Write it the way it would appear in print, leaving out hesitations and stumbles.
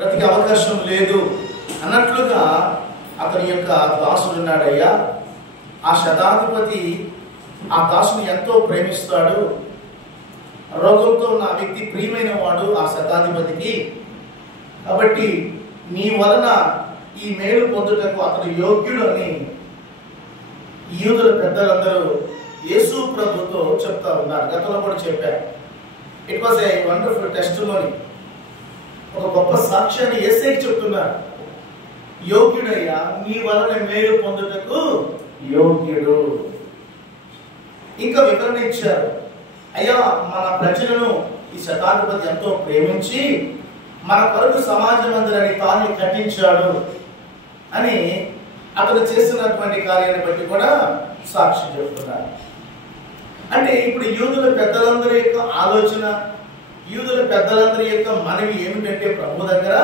బ్రతికే అవకాశం లేదు అన్నట్లుగా అతని యొక్క దాసుడున్నాడయ్యా. ఆ శతాధిపతి ఆ దాసుని ఎంతో ప్రేమిస్తాడు. రోగంతో ఉన్న ఆ వ్యక్తి ప్రియమైన వాడు ఆ శతాధిపతికి. కాబట్టి నీ వలన ఈ మేలు పొందుటకు అతడు యోగ్యుడు అని యూదుల పెద్దలందరూ యేసు ప్రభుతో చెప్తా ఉన్నారు. గతంలో కూడా చెప్పారు. It was a wonderful testimony. ఒక గొప్ప సాక్ష్యాన్ని యేసేకి చెప్తున్నారు. యోగ్యుడయ్యా, నీ వలన మేలు పొందుటకు యోగ్యుడు. ఇంకా వివరణ ఇచ్చారు. అయ్యా, మన ప్రజలను ఈ శతాధిపతి ఎంతో ప్రేమించి మన కొరకు సమాజ మందిరాన్ని తాను కట్టించాడు అని అతను చేస్తున్నటువంటి కార్యాన్ని బట్టి కూడా సాక్ష్యం చెప్తున్నారు. అంటే ఇప్పుడు యూదుల పెద్దలందరి యొక్క ఆలోచన, యూదుల పెద్దలందరి యొక్క మనవి ఏమిటంటే ప్రభు దగ్గర